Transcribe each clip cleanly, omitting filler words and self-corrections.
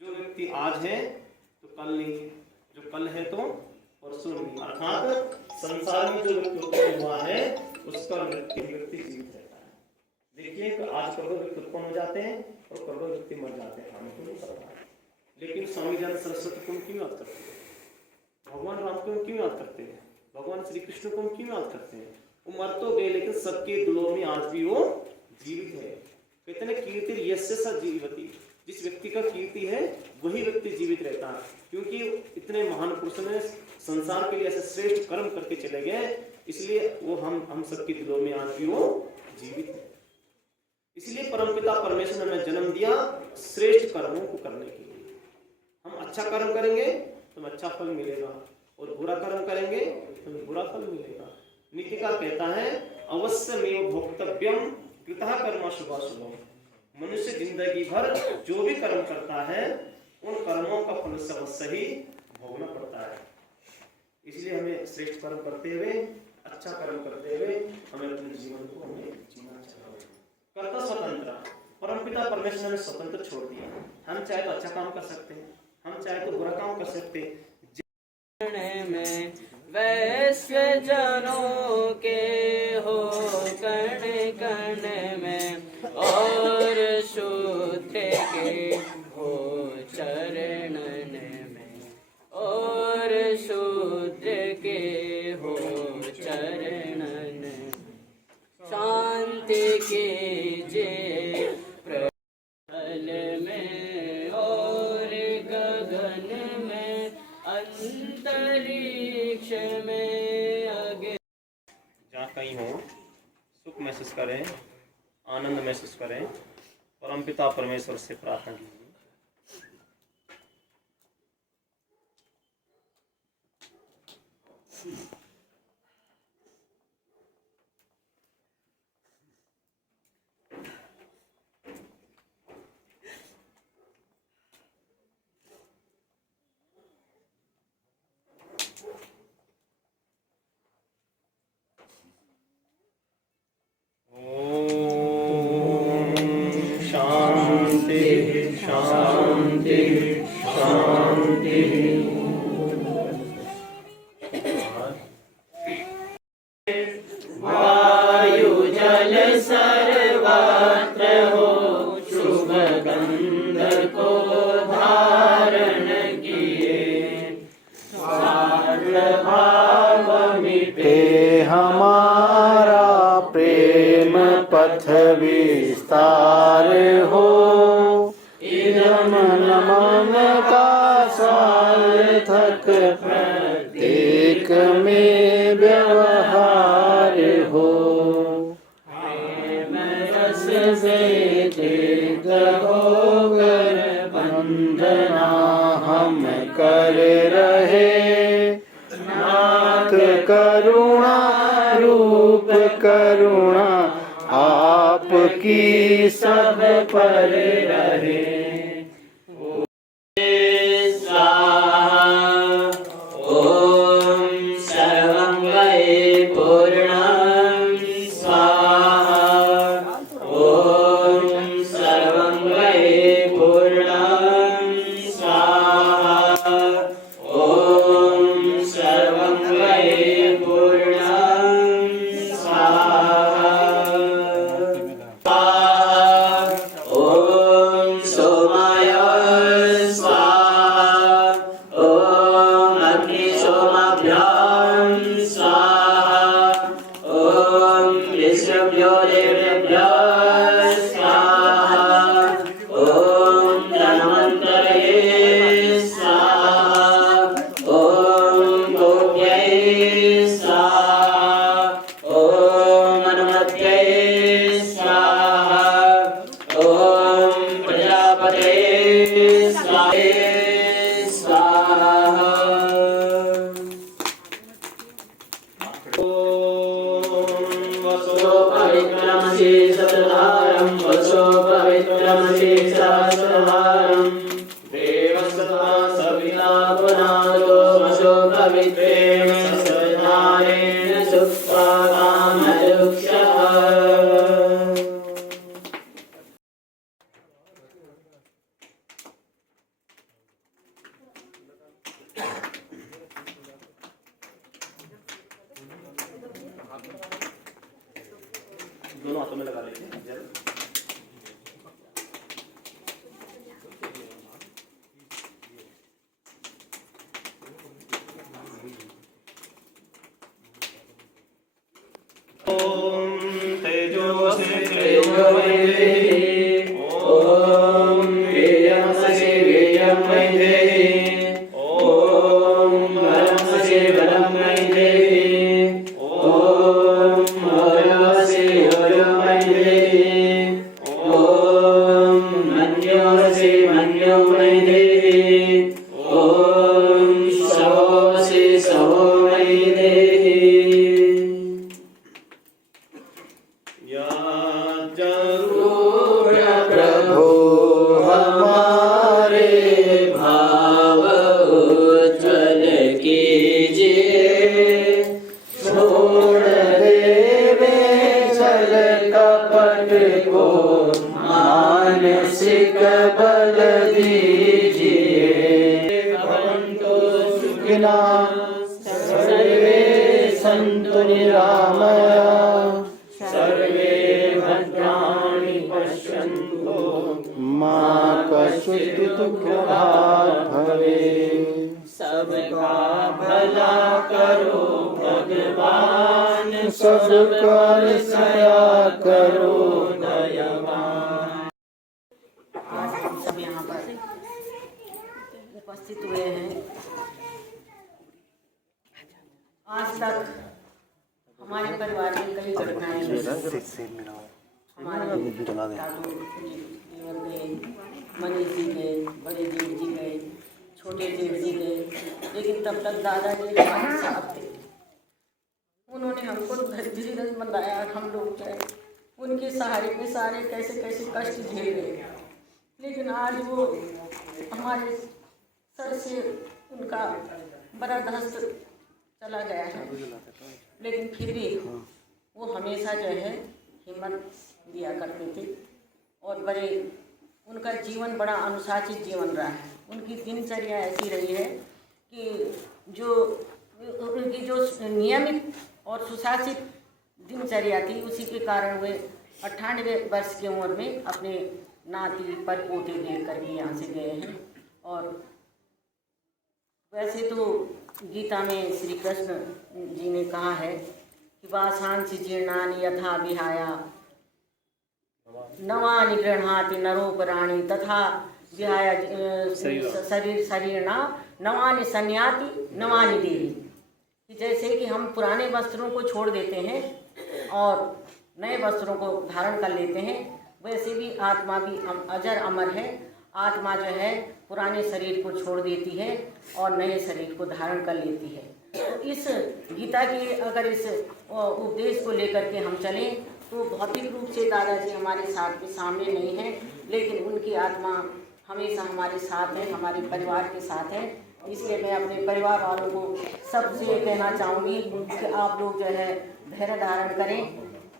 जो व्यक्ति आज है तो कल नहीं, जो कल है तो परसों नहीं, अर्थात संसार में जो व्यक्ति उत्पन्न हुआ है उसका व्यक्ति जीवित रहता है। देखिए आज करोड़ों व्यक्ति उत्पन्न हो जाते हैं और करोड़ों व्यक्ति मर जाते हैं, हमें तो नहीं पता, लेकिन स्वामी जी सरस्वती को क्यों याद करते हैं, भगवान राम को क्यों याद करते हैं, भगवान श्री कृष्ण को क्यों याद करते हैं? वो मर तो गए लेकिन सबके दिलों में आज भी वो जीवित है। कहते हैं कीर्ति यस्य स जीवति, जिस व्यक्ति का कीर्ति है वही व्यक्ति जीवित रहता है, क्योंकि इतने महान पुरुष ने संसार के लिए ऐसे श्रेष्ठ कर्म करके चले गए, इसलिए वो हम सबके दिलों में आज भी वो जीवित है। इसलिए परमपिता परमेश्वर ने हमें जन्म दिया श्रेष्ठ कर्मों को करने के लिए। हम अच्छा कर्म करेंगे तो हमें अच्छा फल मिलेगा और बुरा कर्म करेंगे तो हमें बुरा फल मिलेगा। नीतिकार कहता है अवश्यमेव भोक्तव्यम कृतः कर्म शुभाशुभम। मनुष्य जिंदगी भर जो भी कर्म करता है उन कर्मों का फल अवश्य ही भोगना पड़ता है। इसलिए हमें श्रेष्ठ कर्म करते हुए, अच्छा कर्म करते हुए हमें अपने जीवन को हमें जीना चाहिए। कर्ता स्वतंत्र, परमपिता परमेश्वर ने स्वतंत्र छोड़ दिया। हम चाहे तो अच्छा काम कर सकते हैं, हम चाहे तो बुरा काम कर सकते हैं। में वैश्य जनों के हो कण कण में और शूद्र के हो चरणन में और शूद्र के हो चरणन शांति कीजिए प्रल में और गगन में अंतरिक्ष में आगे। जहाँ कहीं हो सुख महसूस करें, आनंद महसूस करें, परमपिता परमेश्वर से प्रार्थना कीजिए। शांति शांति। वायु जल सर्वत्र हो शुभ गंध को धारण किए स्वार्थ भाव मिटे हमारा प्रेम पथ विस्तार हो इदम नमन का सार्थक प्रत्येक में व्यवहार हो प्रेम रस से तीर्थ होकर वंदना हम कर रहे नाथ करुणा रूप करुणा आपकी सब पर रहे। ओम सर्वं वै पूर्णं स्वाहा ओम सर्वं वै पूर्णं स्वाहा ओम सर्वं वै पूर्णं स्वाहा ओम सोमाय स्वाहा ओम अग्नि सोमाभ्यां स्वाहा ओम ऋषभ्यो देवेभ्यो स्वाहा ओम धन्वन्तरये स्वाहा ओम गोप्यै स्वाहा ओम अनुमत्यै स्वाहा ओम प्रजापतये स्वाहा। वसो पवित्रमसि सतधारं वसो पवित्रमसि सहस्रधारं देवसदा सविता पुनादो वसो पवित्रेण सविधारेण सुप्ता कामरुक्षः। हाथों में लगा लेते हैं जल। ओम तेजो से तेजोमय देहि, ओम वीर्यं से वीर्यमय देहि, ओम बलं से बलमय देहि, ओम और्यं से और्यमय देहि, ओम मन्यों से मन्योमय देहि, ओम सवों से सवोमय देहि। या जरूर प्रभु हमारे भाव उज्ज्वल कीजिए, छोड़ देवे छल कपट को, मानसिक बल दीजिए। भवन्तु सुखिनः सर्वे सन्तु निरामया, सर्वे भद्राणि पश्यन्तु मा कश्चित् दुःखभाग् भवेत्। सबका भला करो भगवान, सबकर सया करो दयावान। आज हम सब यहाँ पर उपस्थित हुए हैं। आज तक हमारे परिवार में कई घटनाएं हुई। हमारे दादू जीवन गए, मनीष जी गए, बड़े जेठ जी गए, छोटे जेठ जी गए, लेकिन तब तक दादाजी हमारे साथ थे। उन्होंने हमको धीरज बनाया। हम लोग जो है उनके सहारे में सारे कैसे कैसे कष्ट झेल रहे, लेकिन आज वो हमारे सर से उनका बड़ा धस्त चला गया है, लेकिन फिर भी वो हमेशा जो है हिम्मत दिया करते थे और बड़े उनका जीवन बड़ा अनुशासित जीवन रहा है। उनकी दिनचर्या ऐसी रही है कि जो उनकी जो नियमित और सुशासित दिनचर्या थी, उसी के कारण वे 98 वर्ष की उम्र में अपने नाती परपोते देख करके यहाँ से गए हैं। और वैसे तो गीता में श्री कृष्ण जी ने कहा है कि वासांसि जीर्णानि यथा विहाया नवानि गृह्णाति नरोपराणि तथा विहाय शरीर नवानि संयाति नवानि देहि। कि जैसे कि हम पुराने वस्त्रों को छोड़ देते हैं और नए वस्त्रों को धारण कर लेते हैं, वैसे भी आत्मा भी अजर अमर है। आत्मा जो है पुराने शरीर को छोड़ देती है और नए शरीर को धारण कर लेती है। तो इस गीता के अगर इस उपदेश को लेकर के हम चलें तो भौतिक रूप से दादाजी हमारे साथ के सामने नहीं है, लेकिन उनकी आत्मा हमेशा हमारे साथ है, हमारे परिवार के साथ है। इसलिए मैं अपने परिवार वालों को सबसे कहना चाहूँगी कि आप लोग जो है धैर्य धारण करें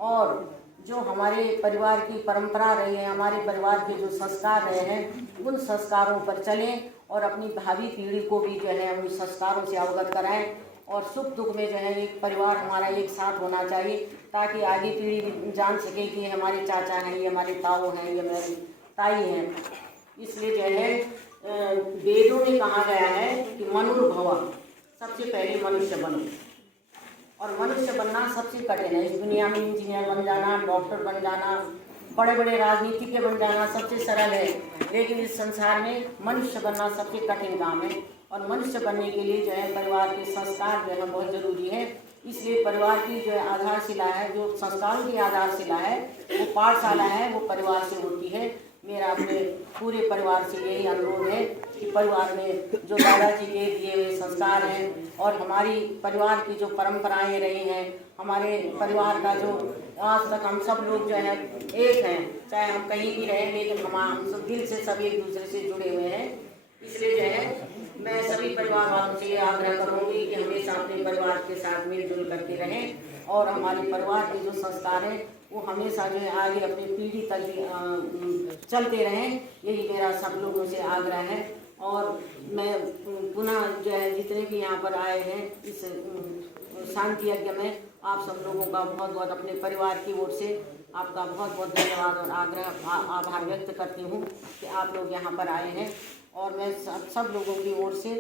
और जो हमारे परिवार की परंपरा रही है, हमारे परिवार के जो संस्कार रहे हैं, उन संस्कारों पर चलें और अपनी भावी पीढ़ी को भी जो है उन संस्कारों से अवगत कराएं। और सुख दुख में जो है एक परिवार हमारा एक साथ होना चाहिए, ताकि आगे पीढ़ी भी जान सके कि ये हमारे चाचा हैं, ये हमारे ताऊ हैं, ये मेरी ताई हैं। इसलिए जो है वेदों में कहा गया है कि मनुर्भव, सबसे पहले मनुष्य बनो। और मनुष्य बनना सबसे कठिन है। इस दुनिया में इंजीनियर बन जाना, डॉक्टर बन जाना, बड़े बड़े राजनीतिज्ञ बन जाना सबसे सरल है, लेकिन इस संसार में मनुष्य बनना सबसे कठिन काम है। और मनुष्य बनने के लिए जो है परिवार के संस्कार जो है बहुत ज़रूरी है। इसलिए परिवार की जो आधारशिला है, जो संस्कारों की आधारशिला है, वो पाठशाला है, वो परिवार से होती है। मेरा अपने पूरे परिवार से यही अनुरोध है कि परिवार में जो दादाजी के दिए हुए संस्कार हैं और हमारी परिवार की जो परंपराएं रही हैं, हमारे परिवार का जो आज तक हम सब लोग जो है एक हैं, चाहे हम कहीं भी रहें, लेकिन हम सब दिल से सब एक दूसरे से जुड़े हुए हैं। इसलिए जो है मैं सभी परिवार वालों से ये आग्रह करूँगी कि हमेशा अपने परिवार के साथ मिलजुल करके रहें और हमारे परिवार के जो संस्कार हैं वो हमेशा जो है आगे अपनी पीढ़ी तक चलते रहें। यही मेरा सब लोगों से आग्रह है। और मैं पुनः जो है जितने भी यहाँ पर आए हैं इस शांति यज्ञ में आप सब लोगों का बहुत बहुत अपने परिवार की ओर से आपका बहुत बहुत धन्यवाद और आभार व्यक्त करती हूँ कि आप लोग यहाँ पर आए हैं। और मैं सब लोगों की ओर से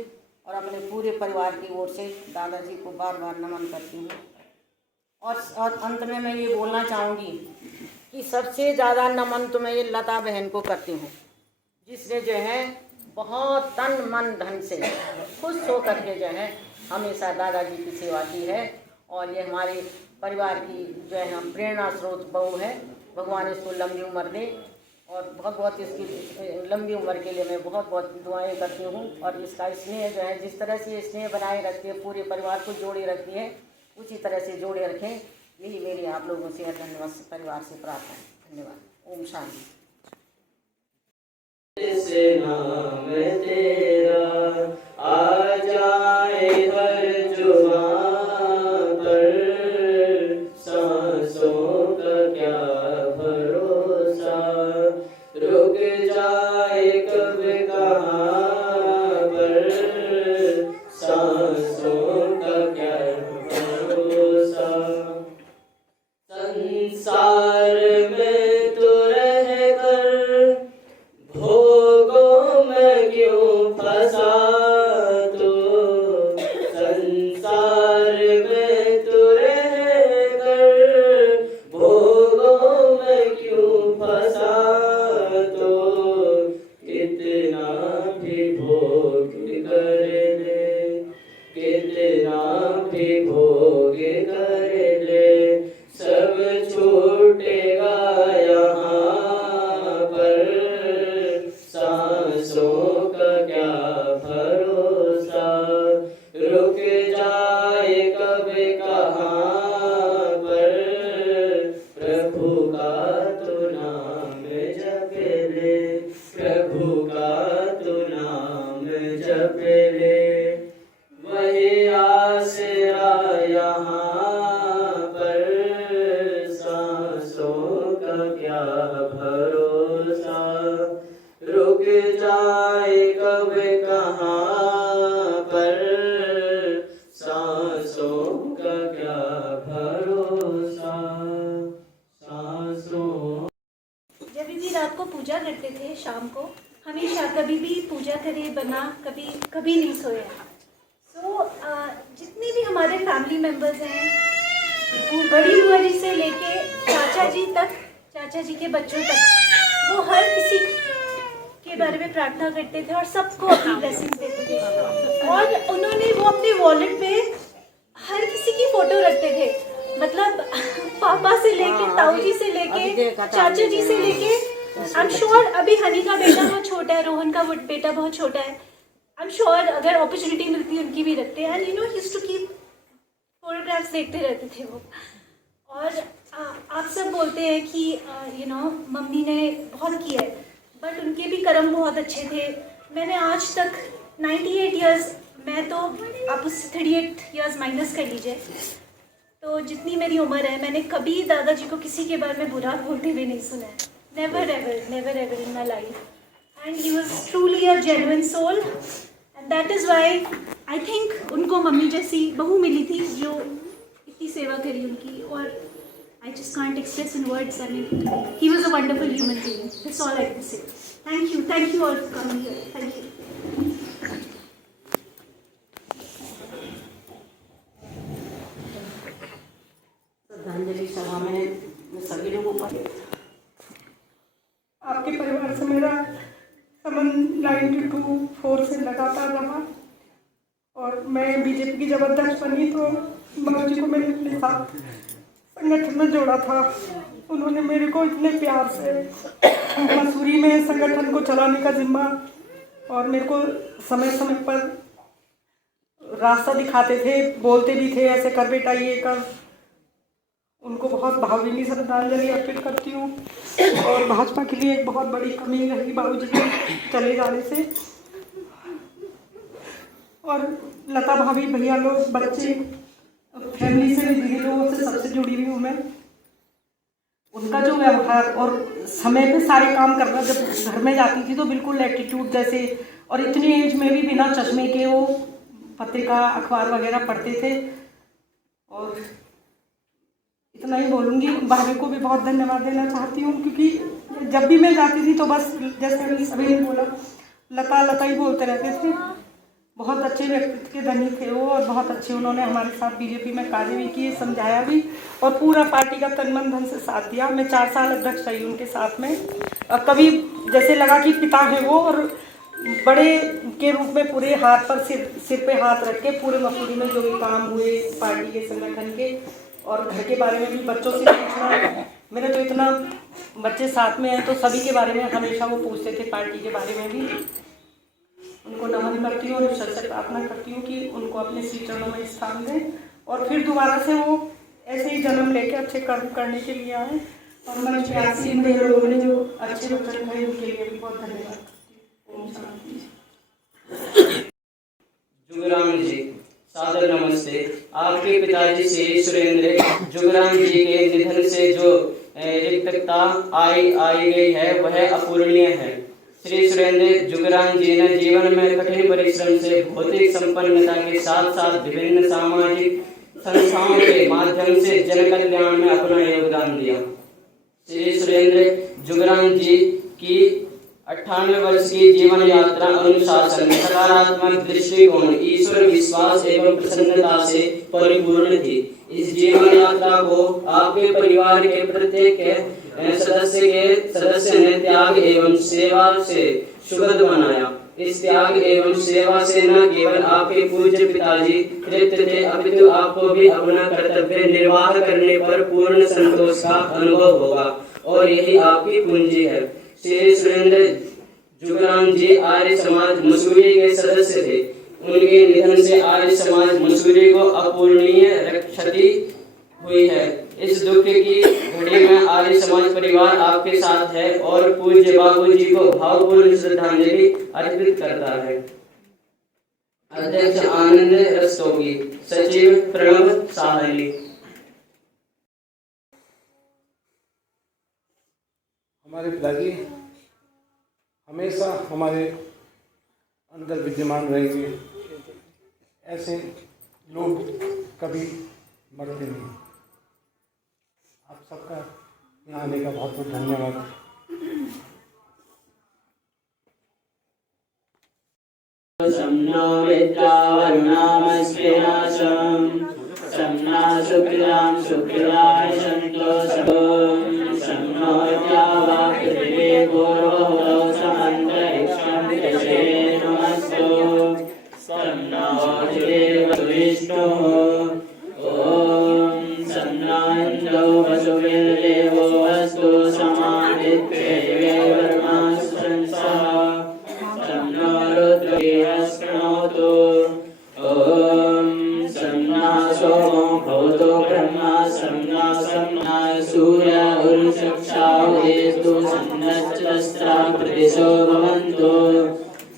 और अपने पूरे परिवार की ओर से दादाजी को बार बार नमन करती हूँ। और अंत में मैं ये बोलना चाहूँगी कि सबसे ज़्यादा नमन तो मैं ये लता बहन को करती हूँ, जिसने जो है बहुत तन मन धन से खुश होकर के जो है हमेशा दादाजी की सेवा की है। और ये हमारे परिवार की जो है हम प्रेरणा स्रोत बहू है। भगवान इसको लंबी उम्र दे और बहुत बहुत इसकी लंबी उम्र के लिए मैं बहुत बहुत दुआएं करती हूँ। और इसका स्नेह जो है, जिस तरह से ये स्नेह बनाए रखती है, पूरे परिवार को जोड़े रखती है, उसी तरह से जोड़े रखें, यही मेरी आप लोगों से धन्यवाद परिवार से प्रार्थना है। धन्यवाद। ओम शांति। इस नाम तेरा आ जाए हर जुबां पर, सांसों का क्या भरोसा, रुक जाए कब कहाँ पर, सांसों का क्या भरोसा। संसार में तो रहकर भोगों में क्यों फंसा तू, संसार में तू रहकर भोगों में क्यों फंसा तू, कितना भी भोग कर ले, कितना भी भोग कर ले, सब छूटेगा यहाँ पर, सांसों का क्या भरोसा, रुक जाए कब कहाँ पर, प्रभु का तो नाम जप ले, प्रभु का तो नाम जप ले, वही आसरा यहाँ पर, सांसों का क्या भरोसा, रुक जाए कब कहाँ पर, सांसों का क्या भरोसा, सांसों। जब भी रात को पूजा करते थे, शाम को हमेशा कभी भी पूजा करे बना कभी नहीं सोया। जितने भी हमारे फैमिली मेम्बर्स हैं, वो बड़ी बुआ जी से लेके चाचा जी तक, चाचा जी के बच्चों तक, वो हर किसी के बारे में प्रार्थना करते थे और सबको अपनी ब्लेसिंग देते थे। और उन्होंने वो अपने वॉलेट पे हर किसी की फोटो रखते थे, मतलब पापा से लेके, ताऊ जी से लेके, चाचा जी से लेके, आई एम श्योर अभी हनी का बेटा बहुत छोटा है, रोहन का बेटा बहुत छोटा है, आई एम श्योर अगर अपॉर्चुनिटी मिलती है उनकी भी रखते हैं। And you know he used to keep photographs देखते रहते थे वो। और आप सब बोलते हैं कि यू नो मम्मी ने बहुत किया है, बट उनके भी कर्म बहुत अच्छे थे। मैंने आज तक 98 ईयर्स, मैं तो आप उससे 38 ईयर्स माइनस कर लीजिए, तो जितनी मेरी उम्र है मैंने कभी दादाजी को किसी के बारे में बुरा बोलते हुए नहीं सुना है। Never ever in my life. And he was truly a genuine soul, and that is why I think उनको मम्मी जैसी बहू मिली थी जो इतनी सेवा करी उनकी। और I just can't express in words. I mean, he was a wonderful human being. That's all I can say. Thank you all for coming here. Thank you. श्रद्धांजलि सभा में सभी लोगों का आपके परिवार से मेरा संबंध 92-4 से लगातार रहा। और मैं बीजेपी की जब अध्यक्ष बनी तो बाबू जी को मैंने अपने साथ संगठन में जोड़ा था। उन्होंने मेरे को इतने प्यार से मसूरी में संगठन को चलाने का जिम्मा, और मेरे को समय समय पर रास्ता दिखाते थे, बोलते भी थे ऐसे कर बेटा ये कर। उनको बहुत भावभीनी श्रद्धांजलि अर्पित करती हूँ। और भाजपा के लिए एक बहुत बड़ी कमी रही बाबूजी के चले जाने से। और लता भाभी, भैया लोग, बच्चे, फैमिली से भी, दीदी लोगों से सबसे जुड़ी हुई हूँ मैं। उनका जो व्यवहार और समय पे सारे काम करना, जब घर में जाती थी तो बिल्कुल एटीट्यूड जैसे, और इतनी एज में भी बिना चश्मे के वो पत्रिका अखबार वगैरह पढ़ते थे। और इतना ही बोलूँगी। भाभी को भी बहुत धन्यवाद देना चाहती हूँ, क्योंकि जब भी मैं जाती थी तो बस जैसे अभी सभी ने बोला लता लता ही बोलते रहते थे। बहुत अच्छे व्यक्तित्व के धनी थे वो, और बहुत अच्छे उन्होंने हमारे साथ बीजेपी में कार्य भी किए, समझाया भी, और पूरा पार्टी का तन मन धन से साथ दिया। मैं 4 साल अध्यक्ष रही उनके साथ में। कभी जैसे लगा कि पिता है वो, और बड़े के रूप में पूरे हाथ पर सिर पे हाथ रख के पूरे मसूरी में जो भी काम हुए पार्टी के संगठन के, और घर के बारे में भी बच्चों से पूछना। मेरे तो इतना बच्चे साथ में हैं तो सभी के बारे में हमेशा वो पूछते थे, पार्टी के बारे में भी। उनको नमन करती हूँ और ईश्वर से प्रार्थना करती हूँ कि उनको अपने श्री चरणों में स्थान दें, और फिर दोबारा से वो ऐसे ही जन्म लेके अच्छे कर्म करने के लिए आए। और मन के आसीन में लोगों ने जो अच्छे वचन कहे उनके लिए भी बहुत धन्यवाद। ओम शांति। जुगराम जी सादर नमस्ते। आपके पिताजी श्री सुरेंद्र जुगराम जी के निधन से जो रिक्तता आई गई है वह अपूरणीय है। श्री सुरेंद्र जुगराम जी ने जीवन में कठिन परिश्रम से भौतिक संपन्नता के साथ साथ विभिन्न सामाजिक संस्थाओं के माध्यम से जन कल्याण में अपना योगदान दिया। श्री सुरेंद्र जुगराम जी की 98 वर्ष की जीवन यात्रा अनुशासन, सकारात्मक दृष्टिकोण, ईश्वर विश्वास एवं प्रसन्नता से परिपूर्ण थी। इस जीवन यात्रा को आपके परिवार के प्रत्येक सदस्य ने त्याग एवं सेवा से सुखद बनाया। इस त्याग एवं सेवा से न केवल आपके पूज्य पिताजी तृप्त थे, अपितु आपको भी अपना कर्तव्य निर्वाह करने पर पूर्ण संतोष का अनुभव होगा, और यही आपकी पूंजी है। श्री सुरेंद्र जुगराम जी आर्य समाज मसूरी के सदस्य थे। उनके निधन से आर्य समाज मसूरी को अपूरणीय क्षति हुई है। इस दुख की घड़ी में आर्य समाज परिवार आपके साथ है और पूज्य बाबू जी को भावपूर्ण श्रद्धांजलि अर्पित करता है। अध्यक्ष आनंद रस्तोगी, सचिव प्रणव साहनी। हमारे पिताजी हमेशा हमारे अंदर विद्यमान रहेंगे। ऐसे लोग कभी मरते नहीं। आप सबका यहाँ आने का बहुत बहुत धन्यवाद। सम्नो विद्रावरुणामस्मिनाशं सम्ना शुक्लां शुक्लाय सन्तो सम्नो द्यावा पृथिवी पूर्वोदौ समन्तरिक्षं दशेनमस्तु सम्नो देवविष्णुः ॐ सम्नो इन्द्रो वसुभिर्देवो अस्तु समादित्ये वर्मास्तंसः सम्नो रुद्रः ॐ सम्ना सोमो भवतो ब्रह्मा सम्ना सूर्य उरुचक्षावदेस्तु सन्नच्चस्त्रा प्रदिशो भवन्तु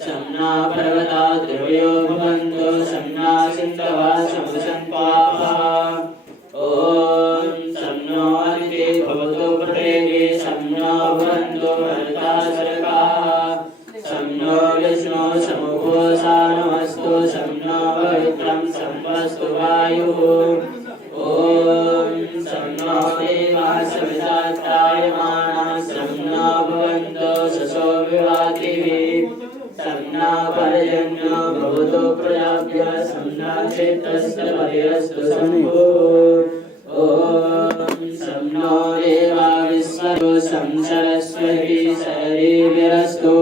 सम्ना पर्वता द्रव्यो भवन्तु सम्ना सिन्धवः समुसन्पापः ॐ सम्नो अन्ते भवतो प्रदेवे सम्नो भवन्तु भरता सर्काः सम्नो विष्णु समुपोसानमस्तु सम्नो पवित्रं संवस्तु वायुः ॐ सम्नो देवाः सविता त्रायमाणाः सम्नो भवन्तु शशो विवातिभिः सम्नो पर्जन्यो भवतु प्रजाभ्यः सम्नो क्षेत्रस्य परिरस्तु सम्भुः ॐ सम्नो देवा विश्वतो सरस्वती शरीरस्तु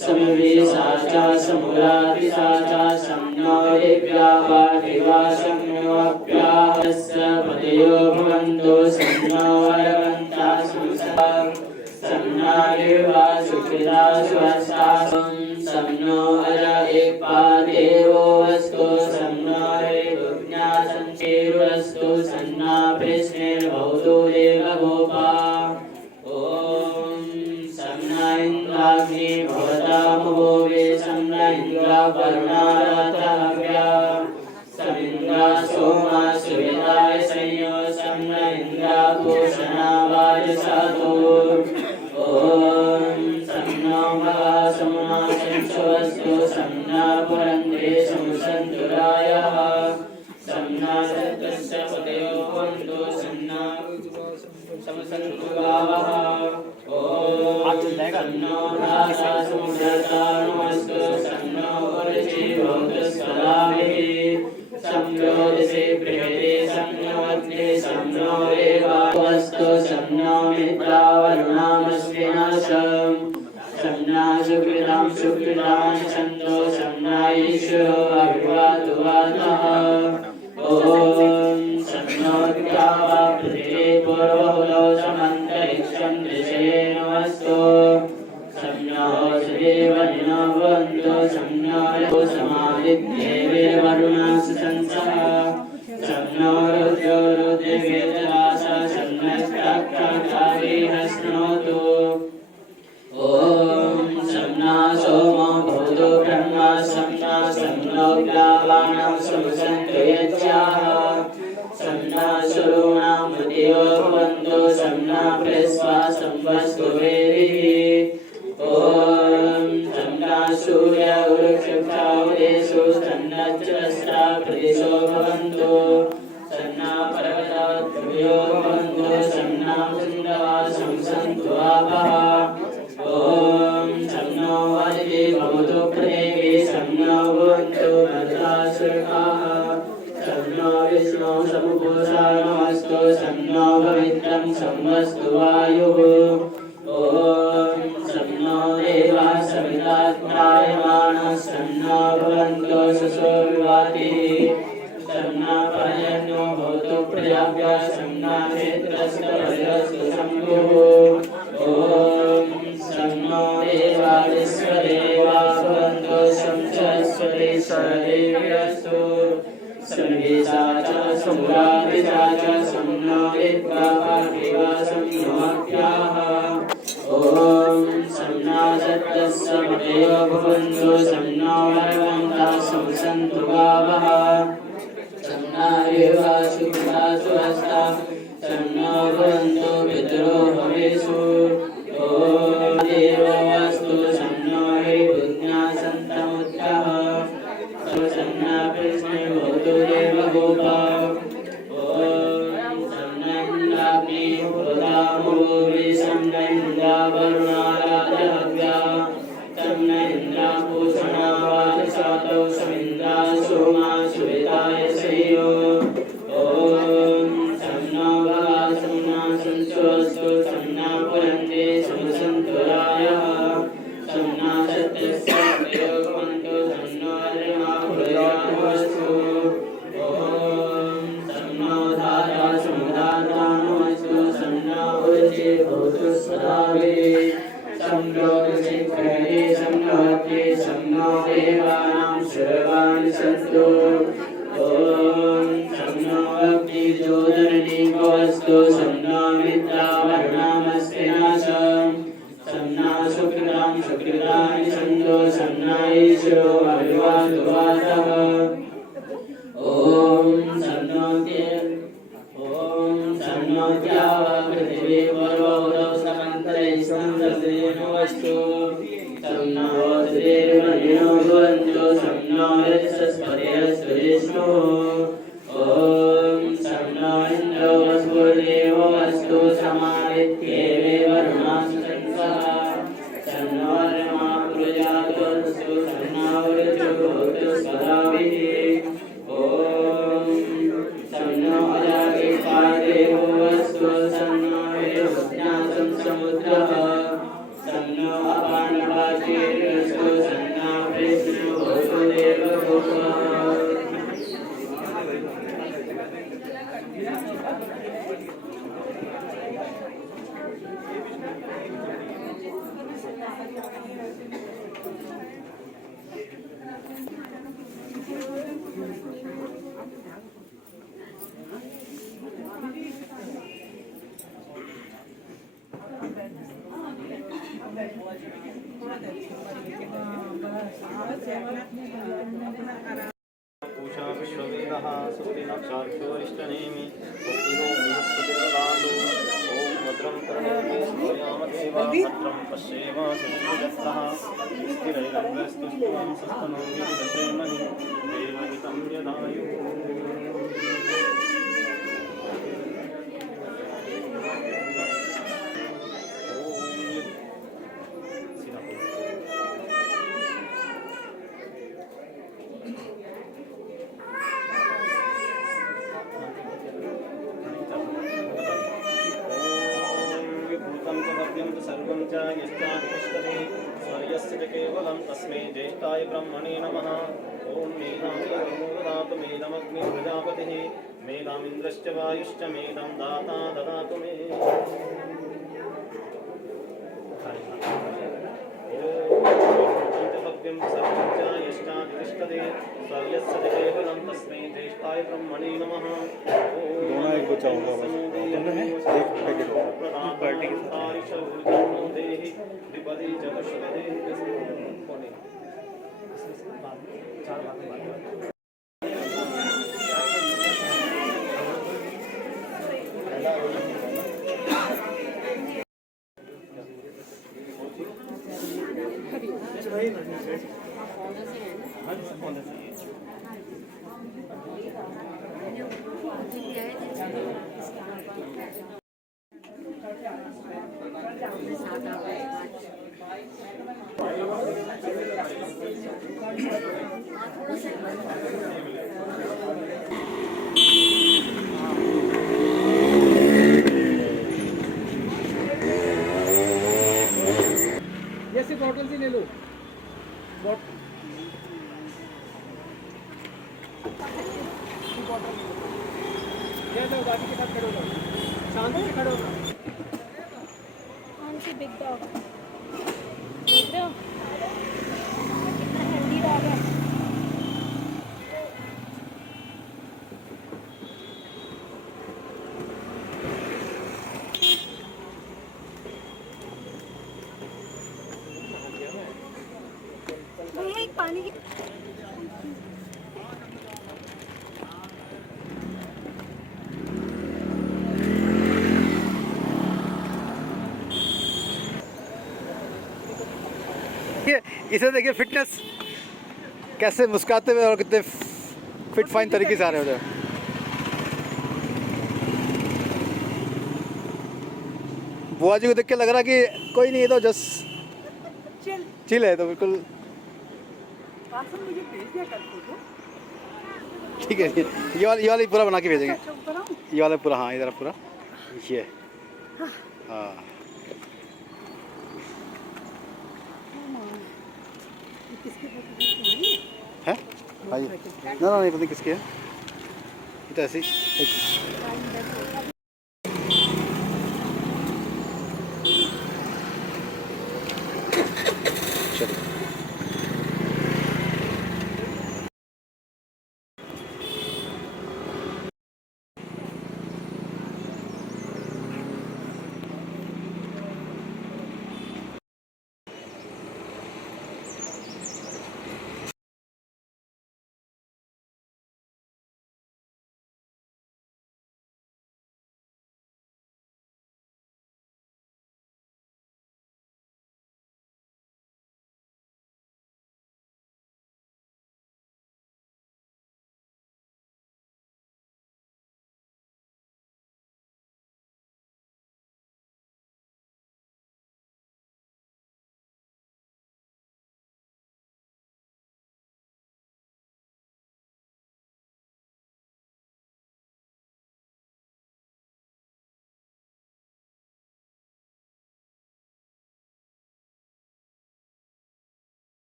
समविसाचा समुरातिसाचा सम्नो देव्यावादिवा सम्योऽप्याहस्य पदयो भवन्तु सम्नो वरवन्ता संसा सम्नायुवा सुखिता स्वस्ता सम्नो अज एकपा देवो वस्तु सम्नो ऋग्ज्ञा संचेरुरस्तु सन्ना प्रश्नेर्भवतु देवगोपा ॐ सम्ना इन्द्राग्नि भवतामभोवे सम्ना इन्द्रा वरुणाराधाव्या समिन्द्रा सोमा सुविदाय संयो सम्ना इन्द्रा भूषणा वाजसातो ॐ सम्नो महासमुना संशोऽस्तु सम्ना पुरन्दरे समुसन्तु सन्तुगावः ॐ सन्नो धाता समुद्रता नमस्तु सन्नो उर्चिभवतु स्वधाभिः संयोजसे बृहते सन्नो अग्ने सन्नो रेवावस्तु सन्नो मित्रावरुणामस्विनाशम् सन्ना सुकृतं सुकृतानि सन्तो सन्ना ईश्वरो अभिवादो वातः ॐ सन्नो द्यावा पृथिवी पूर्वहुलो समन्तरिक्षं दिशये नमस्तु सन्नो सुदेवनिनो भवन्तु सन्नो रघो समादित्येवे वरुणस्य संसः सन्नो रुद्रो रुद्रवेदरासा सन्नस्ताक्षाचारीः शृणोतु ॐ सन्ना सोमो भवतु ब्रह्मा सन्नो ग्रावाणां समसन्तु यज्ञाः सन्ना सुरूणां मतियो भवन्तु सन्ना प्रस्वा संवस्तु वेदिः ॐ सन्ना सूर्य उरुक्षुक्षावदेषु सन्नच्चस्रा प्रदिशो भवन्तु सन्ना पर्वताद्भुयो भवन्तु सन्ना सिन्धवः संसन्तु आपः ॐ सन्नो वाजिते भवतु पृथिवी सन्नो भवन्तु भद्रासुरकाः सन्नो विष्णु समुपूषा नमस्तु सन्नो पवित्रं संवस्तु वायुः ॐ सन्नो देवा सविता त्रायमाणः सन्नो भवन्तु शशो विवातिः सन्ना पर्जन्यो भवतु प्रजाभ्यः सन्ना क्षेत्रस्य वज्रस्तु शम्भुः ॐ सन्नो देवा विश्वदेवा भवन्तु सरस्वती सर्वेभ्यस्तु सर्वेषा च समुरादिता च सन्नो विद्वा पार्थिवा सन्नो अभ्याः ॐ सन्ना सत्यस्य मतयो भवन्तु सन्नो भगवन्तः संसन्तु गावः सन्ना रेवा सुखदा सुहस्ता सन्नो भवन्तु पितरो भवेषु ॐ देवो वास्तु सन्नो हरिबुद्ध्या सन्तमुद्रः सन्ना कृष्णे भवतु देवगोपा ॐ सन्ना इन्द्राग्नि पुरोधामोऽपि सन्ना इन्द्रावरुणाराधव्या सन्ना इन्द्रापूषणा वाजसातौ समिन्द्रा सोमा सुविताय श्रेयो ॐ सन्नो भगा सन्ना संसोऽस्तु सन्ना पुरन्ते समसन्तु रायः सन्ना सत्यस्य प्रयोगवन्तु सन्नो रमा प्रयाणवस्तु ॐ सन्नो धारा समुदाता नमस्तु सन्नो उर्जे भवतु स्वधाभिः सन्नो विचित्रये सन्नो अग्ने सन्नो देवानां सर्वाणि सन्तु ॐ सन्नो अग्निज्योतिर्निभवस्तु सन्नो मित्रावरुणामस्विनाशम् सन्ना सुकृतं सुकृतानि सन्तो सन्ना ईश्वरो अभिवादो वातः ॐ सन्नो द्यावा पृथिवी पूर्वहुलो समन्तरिक्षं दिशये नमस्तु सन्नो सुदेवनिनो भवन्तु सन्नो यशस्पतिरस्तु जिष्णुः ॐ सन्नो इन्द्रो वसुदेवो अस्तु समादित्येवे वरुणस्य संसः सन्नो रमा प्रजातोऽस्तु सन्नो ऋतु भवतु स्वधाभिः ॐ सन्नो अजागेता देवो अस्तु सन्नो विष्णुज्ञातं समुद्रः सन्नो अपानवाचीर्यस्तु सन्नो विष्णु भवतु देवगोपः पूषा विश्ववेदः सुप्तिनक्षाक्षोरिष्टनेमि सुप्तिनो बृहस्पतिर्ददातु ॐ भद्रं कर्णेभिः श्रूयामदेवा भद्रं पश्येम सुरक्षितः स्थिरैरङ्गस्तुष्टुवां सस्तनोभिः दशेमहि देवहितं यदायुः च केवलं तस्मै ज्येष्ठाय ब्रह्मणे नमः। ॐ मेधामेवमो ददातु मेदमग्निः प्रजापतिः मेधामिन्द्रश्च वायुश्च मेदं दाता ददातु मे। भव्यं सर्वं च यष्टादितिष्ठते स्वर्यस्य च केवलं तस्मै ज्येष्ठाय ब्रह्मणे नमः। दोनों एक बचा होगा बस दोनों है एक पैकेट होगा पार्टी के साथ जैसे बॉटल से ले लो बाकी के साथ खड़े हो जाओ शांति से खड़े हो जाओ कौन सी बिग डॉग देख रहे हो कितना हेल्दी डॉग है। भैया एक पानी की इसे देखिए फिटनेस कैसे मुस्कुराते हुए और कितने फिट फाइन तरीके से आ रहे होते हैं। बुआ जी को देख के लग रहा कि कोई नहीं है तो जस्ट चिल है तो बिल्कुल ठीक है। ये वाला पूरा बना के भेजेंगे ये वाला पूरा हाँ इधर पूरा ये हाँ है भाई ना नहीं पता किसके है ये तो ऐसे ही